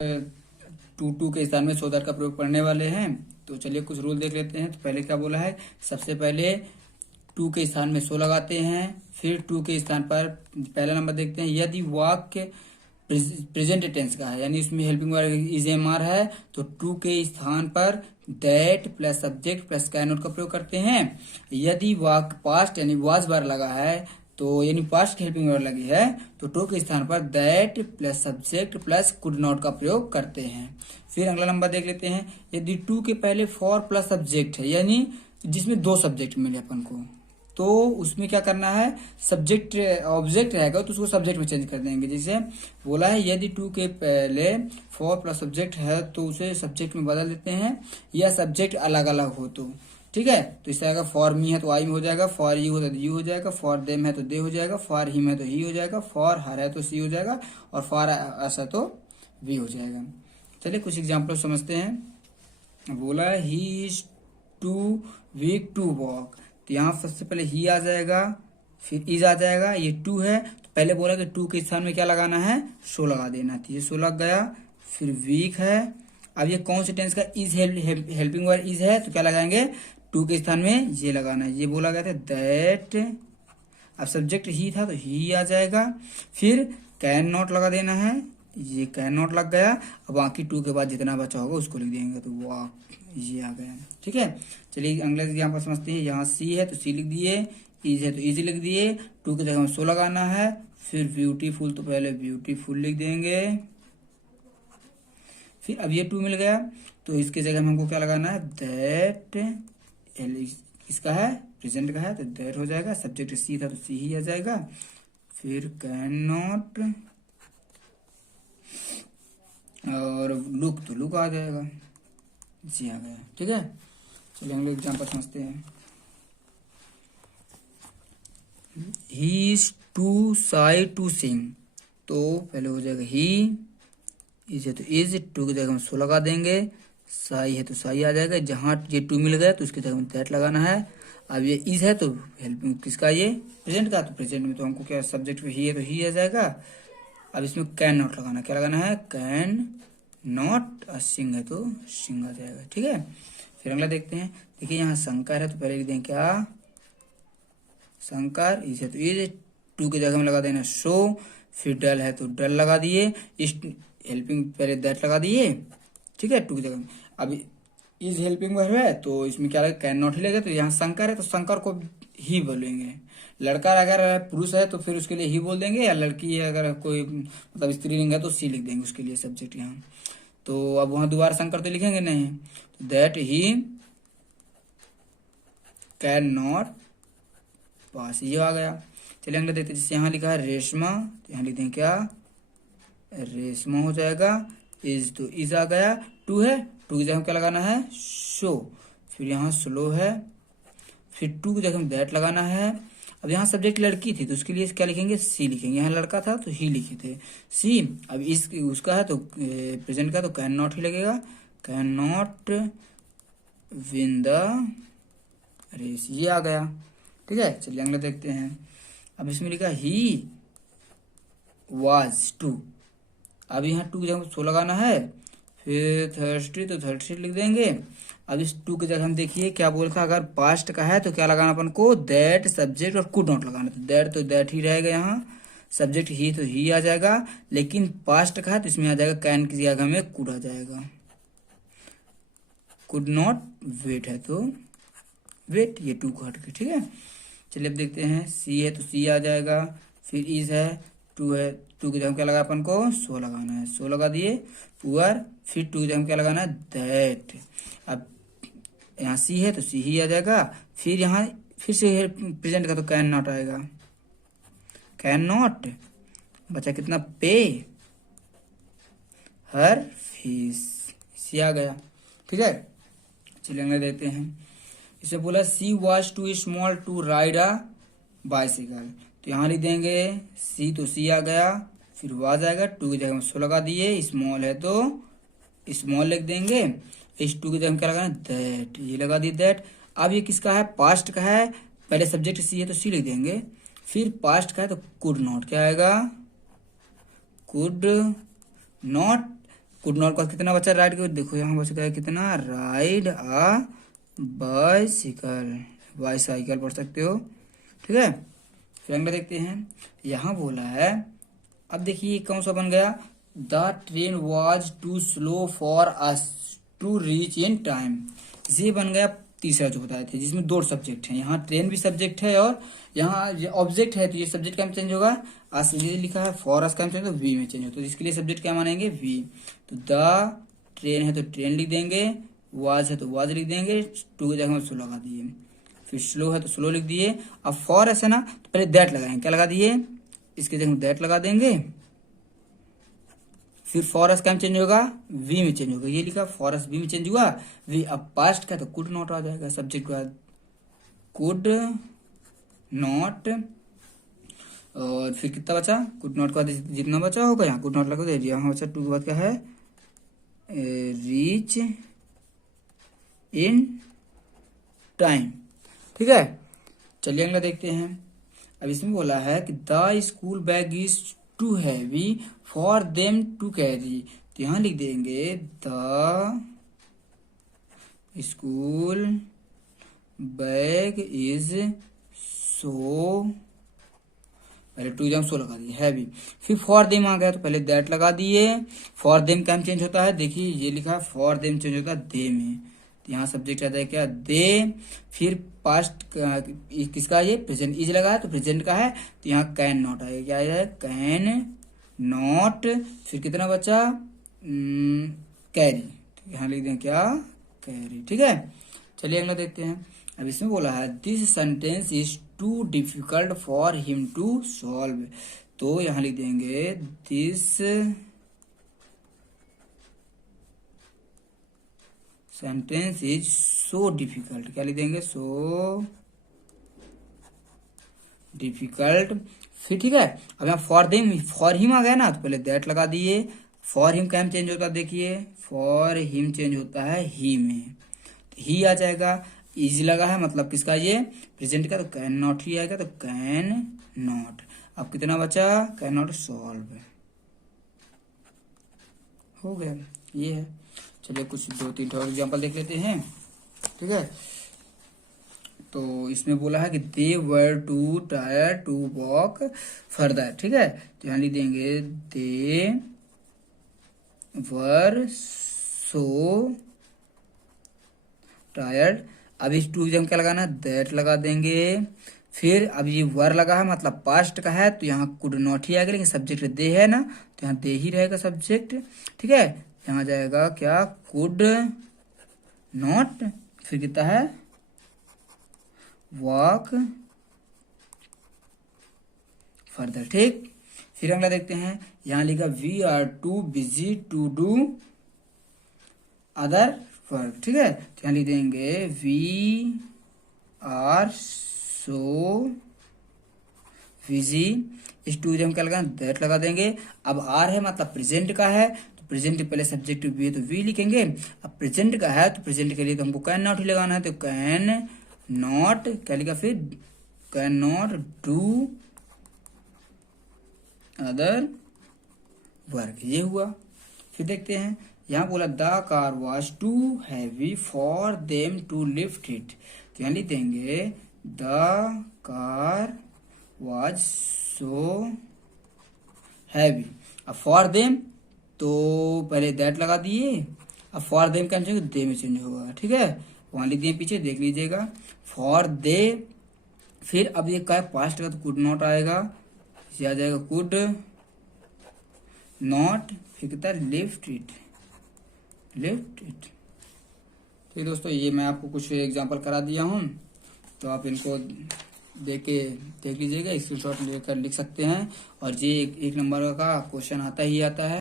To के स्थान में सो दैट का प्रयोग पढ़ने वाले हैं। तो चलिए कुछ रूल देख लेते हैं। तो पहले क्या बोला है, सबसे पहले टू के स्थान में सो लगाते हैं। फिर टू के स्थान पर पहला नंबर देखते हैं, यदि वाक्य प्रेजेंट टेंस का है यानी उसमें helping verb is am are है तो टू के स्थान पर that plus subject plus can not का प्रयोग करते हैं। यदि वाक्य पास्ट यानी वाज बार लगा है तो यानी पास्ट हेल्पिंग वर्ब लगी है तो टू के स्थान पर that plus subject plus could not का प्रयोग करते हैं। फिर अगला नंबर देख लेते हैं, यदि टू के पहले फॉर प्लस सब्जेक्ट है यानी जिसमें दो सब्जेक्ट मिले अपन को तो उसमें क्या करना है, सब्जेक्ट ऑब्जेक्ट रहेगा तो उसको सब्जेक्ट में चेंज कर देंगे। जैसे बोला है यदि टू के पहले फॉर प्लस सब्जेक्ट है तो उसे सब्जेक्ट में बदल देते हैं या सब्जेक्ट अलग अलग हो तो ठीक है। तो इससे आएगा फॉर मी है तो आई में हो जाएगा, फॉर यू है तो यू हो जाएगा, फॉर देम है तो दे हो जाएगा, फॉर हिम है तो ही हो जाएगा, फॉर हर है तो सी हो जाएगा और फॉर अस है तो वी हो जाएगा। चलिए कुछ एग्जाम्पल समझते हैं। बोला he is too weak to walk, तो यहाँ सबसे पहले ही आ जाएगा फिर इज आ जाएगा। ये टू है तो पहले बोला कि टू के स्थान में क्या लगाना है, शो लगा देना, तो ये शो लग गया। फिर वीक है, अब ये कौन से टेंस का इज हेल्पिंग वर्ब इज है तो क्या लगाएंगे, टू के स्थान में ये लगाना है। ये बोला गया था दैट, अब सब्जेक्ट ही था तो ही आ जाएगा। फिर कैन नॉट लगा देना है, ये कैन नॉट लग गया। अब बाकी टू के बाद जितना बचा होगा उसको लिख देंगे तो वाह ये आ गया। ठीक है, चलिए अगले यहाँ पर समझते हैं। यहाँ सी है तो सी लिख दिए, इज है तो इज लिख दिए, टू की जगह में सो लगाना है। फिर ब्यूटीफुल तो पहले ब्यूटीफुल लिख देंगे। फिर अब ये टू मिल गया तो इसके जगह में हमको क्या लगाना है, दैट, इसका है प्रेजेंट का है तो दैट हो जाएगा। सब्जेक्ट सी था तो सी ही आ जाएगा। फिर कैन नॉट और लुक तो लुक आ जाएगा, जी आ गया। ठीक है, चलिए अगले एग्जाम्पल समझते हैं। He is too shy to sing, तो पहले हो जाएगा ही, इज है तो इज, टू की जगह में सो लगा देंगे, साई है तो साई आ जाएगा। जहाँ ये टू मिल गया तो उसकी जगह में दैट लगाना है। अब ये इज है तो हेल्पिंग किसका, ये प्रेजेंट का, तो प्रेजेंट में तो हमको क्या सब्जेक्ट में ही है तो ही आ जाएगा। अब इसमें कैन नॉट लगाना, क्या लगाना है, कैन नॉट, और सिंग है तो सिंग आ जाएगा। ठीक है, फिर अगला देखते हैं। देखिए यहाँ शंकर है तो पहले लिख दें क्या, शंकर, इज है तो इज, टू की जगह में लगा देना शो। फिर डल है तो डल लगा दिए, इस हेल्पिंग पहले दैट लगा दिए। ठीक है, टू की जगह में अब इज हेल्पिंग वर्ब है तो इसमें क्या लगेगा, कैन नॉट ही लगेगा। तो यहाँ शंकर है तो शंकर को ही बोलेंगे। लड़का अगर पुरुष है तो फिर उसके लिए ही बोल देंगे, या लड़की है अगर कोई मतलब स्त्रीलिंग है तो सी लिख देंगे उसके लिए सब्जेक्ट यहाँ। तो अब वहां दोबारा शंकर तो लिखेंगे नहीं, तो that he can not pass, ये आ गया। चलिए अगले देखते हैं। जैसे यहाँ लिखा है रेशमा, तो यहाँ लिख दें क्या, रेशमा हो जाएगा। इज तो इज आ गया। टू है, टू की जगह क्या लगाना है, शो। फिर यहाँ स्लो है, फिर टू की जगह में दैट लगाना है। अब यहाँ सब्जेक्ट लड़की थी तो उसके लिए क्या लिखेंगे, सी लिखेंगे। यहाँ लड़का था तो ही लिखे थे सी। अब इस उसका है तो प्रेजेंट का तो कैन नॉट ही लगेगा, can not win the race, ये आ गया। ठीक है, चलिए अगला देखते हैं। अब इसमें लिखा ही वाज टू, अब यहाँ टू की जगह सो लगाना है। फिर थर्स्टी तो थर्स्टी लिख देंगे। अब इस टू की जगह हम देखिए क्या बोल था, अगर पास्ट का है तो क्या लगाना अपन को, दैट सब्जेक्ट और कुड नॉट लगाना। तो दैट ही रहेगा, यहाँ सब्जेक्ट ही तो ही आ जाएगा। लेकिन पास्ट का है तो इसमें आ जाएगा कैन की जगह में कुड आ जाएगा। कुड नॉट वेट है तो वेट, ये टू को हट के। ठीक है, चलिए अब देखते हैं। सी है तो सी आ जाएगा। फिर इज है, टू है, टू की जगह क्या लगा अपन को, सो लगाना है, सो लगा दिए। पुअर, फिर टू की जगह क्या लगाना है, दैट। अब यहाँ सी है तो सी ही आ जाएगा। फिर यहाँ फिर से प्रेजेंट का तो कैन नॉट आएगा, कैन नॉट बचा कितना, पे हर फीस, सी आ गया। ठीक है, चलिए अगले देखते हैं। इसे बोला she was too small to ride a bicycle, तो यहाँ लिख देंगे सी तो सी आ गया। फिर वाज आएगा, टू की जगह में सो लगा दिए, स्मॉल है तो स्मॉल लिख देंगे। इस टू की जगह में क्या लगाना, दैट, ये लगा दी दैट। अब ये किसका है, पास्ट का है, पहले सब्जेक्ट सी है तो सी लिख देंगे। फिर पास्ट का है तो कुड नॉट क्या आएगा, कुड नॉट कुड नॉट का कितना बचा राइड के, देखो यहाँ बच गया कितना, राइड अ बाइसिकल, बाइसाइकिल पढ़ सकते हो, ठीक है। फिर अगला देखते हैं, यहाँ बोला है, अब देखिए कौन सा बन गया, the train was too slow for us to reach in time, ये बन गया तीसरा जो बताए थे, जिसमें दो सब्जेक्ट हैं, यहाँ ट्रेन भी सब्जेक्ट है और यहाँ ऑब्जेक्ट है, तो ये सब्जेक्ट क्या चेंज होगा, अस ये लिखा है, फॉर अस क्या चेंज होगा, वी में चेंज होता है, तो इसके लिए सब्जेक्ट क्या मानेंगे, वी। तो द ट्रेन है तो ट्रेन लिख देंगे, वाज है तो वाज लिख देंगे, टू की जगह स्लो लगा दिए, फिर स्लो है तो स्लो लिख दिए। अब फॉर अस है ना, तो पहले दैट लगाएंगे, क्या लगा दिए, इसके जगह दैट लगा देंगे, फिर फॉर अस क्या चेंज होगा, वी में चेंज होगा, ये लिखा फॉर अस वी में चेंज हुआ, वी। अब पास्ट का तो कुड नॉट आ जाएगा, सब्जेक्ट का कुड नॉट, और फिर कितना बचा, कुड नॉट का जितना बचा होगा यहाँ कुड नॉट लगा दे, यहाँ बचा टू के बाद क्या है, रीच इन टाइम, ठीक है। चलिए अगला देखते हैं, अब इसमें बोला है कि the school bag is too heavy for them to carry, तो यहां लिख देंगे the school bag is so, पहले टू जम सो लगा दिए हैवी, फिर फॉर देम आ गया तो पहले दैट लगा दिए, फॉर देम क्या चेंज होता है, देखिए ये लिखा है फॉर देम चेंज होता है दे में, तो यहाँ सब्जेक्ट आता है क्या, दे। फिर पास्ट किसका, ये प्रेजेंट इज लगा है तो प्रेजेंट का है, तो यहाँ कैन नॉट आएगा, क्या आएगा, कैन नॉट। फिर कितना बचा, कैरी, तो यहाँ लिख दें क्या, कैरी, ठीक है। चलिए अगला देखते हैं, अब इसमें बोला है this sentence is too difficult for him to solve, तो यहाँ लिख देंगे this sentence is so difficult, क्या लिख देंगे, सो डिफिकल्ट। फिर ठीक है, अब यहाँ फॉर देम, फॉर हिम आ गया ना, तो पहले दैट लगा दिए, फॉर हिम क्या चेंज होता है, देखिए फॉर हिम चेंज होता है ही में, तो ही आ जाएगा, इज लगा है मतलब किसका, ये प्रेजेंट का, तो कैन नॉट ही आएगा, तो कैन नॉट। अब कितना बचा, कैन नॉट सॉल्व, हो गया, ये है। चलिए कुछ दो तीन और एग्जाम्पल देख लेते हैं, ठीक है। तो इसमें बोला है कि they were too tired to walk further, ठीक है, तो यहाँ लिख देंगे दे वर सो टायर्ड। अब इस टू जम क्या लगाना, दैट लगा देंगे, फिर अब ये वर लगा है मतलब पास्ट का है, तो यहाँ कुड नॉट ही आएगा, लेकिन सब्जेक्ट दे है ना, तो यहाँ दे ही रहेगा सब्जेक्ट, ठीक है। यहाँ जाएगा क्या, कुड नॉट, फिर कितना है, वॉक फर्दर, ठीक। फिर अगला देखते हैं, यहाँ लिखा we are too busy to do other work, ठीक है, तो यहाँ लिख देंगे वी आर सो बिजी, इस टू जम क्या लगाना, दैट लगा देंगे। अब आर है मतलब प्रेजेंट का है, तो प्रेजेंट पहले सब्जेक्ट भी है तो वी लिखेंगे, अब प्रेजेंट का है तो प्रेजेंट के लिए तो हमको कैन नॉट ही लगाना है, तो कैन नॉट क्या लिखा, फिर can not do other work, ये हुआ। फिर देखते हैं, यहाँ बोला the car was too heavy for them to lift it, तो यहाँ लिख देंगे the car was so heavy. अब फॉर देम तो पहले दैट लगा दिए, अब फॉर देम क्या चेंज, दे में चेंज होगा, ठीक है, वहां लिख दिए पीछे देख लीजिएगा, फॉर दे। फिर अब ये क्या पास्ट का, तो कुड नॉट आएगा, ये आ जाएगा कुड नॉट, फिर कितना लिफ्ट इट, लिफ्ट इट। ठीक दोस्तों, ये मैं आपको कुछ एग्जांपल करा दिया हूँ, तो आप इनको देख लीजिएगा, स्क्रीनशॉट लेकर लिख सकते हैं, और ये एक नंबर का क्वेश्चन आता ही आता है।